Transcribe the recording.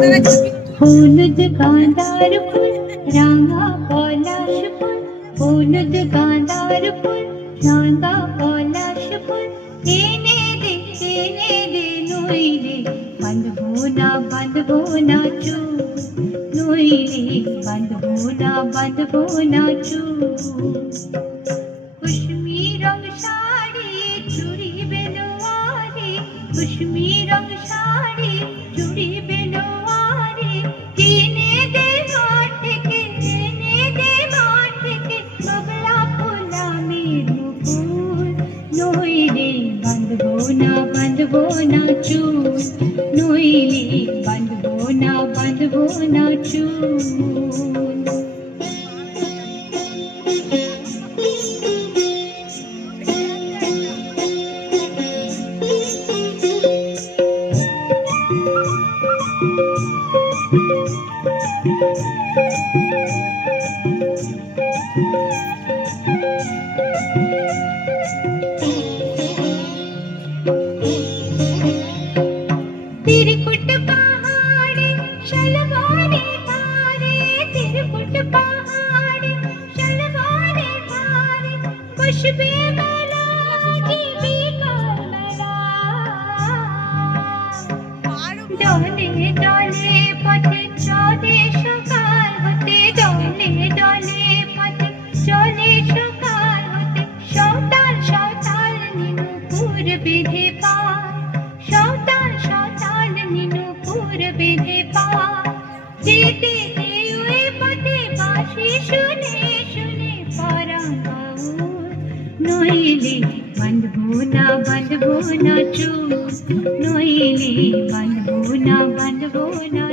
হলুদ গাঁদার ফুল রাঙা পলাশ ফুল, হলুদ গাঁদার ফুল রাঙা পলাশ ফুল, এনে দে নইলে বাঁধবো না চুল, নইলে বাঁধবো না চুল। কুশমি রং শাড়ি চুড়ি বেলোয়ারি, কুশমি রং শাড়ি চুড়ি বেলোয়ারি, এনে দে ঘর থেকে বাবলা ফোলা মেরু ফুল, নইলে বাঁধবো না চুল, নইলে বাঁধবো না চুল। तिरकुट पहाड़ी शलवारे धारे, तिरकुट पहाड़ी शलवारे धारे, खुशबू मेला की कमला, डोले डोले पथे चले सकाल होते, डोले डोले पथे चले सकाल होते, सौताल नीनुपुर बेधे पार, सौताल नीनुपुर बेधे पार, जेते हुए पथे बाँशी শুনে পরাণ বাউল, নইলে বাঁধবো না চুল, নইলে বাঁধবো না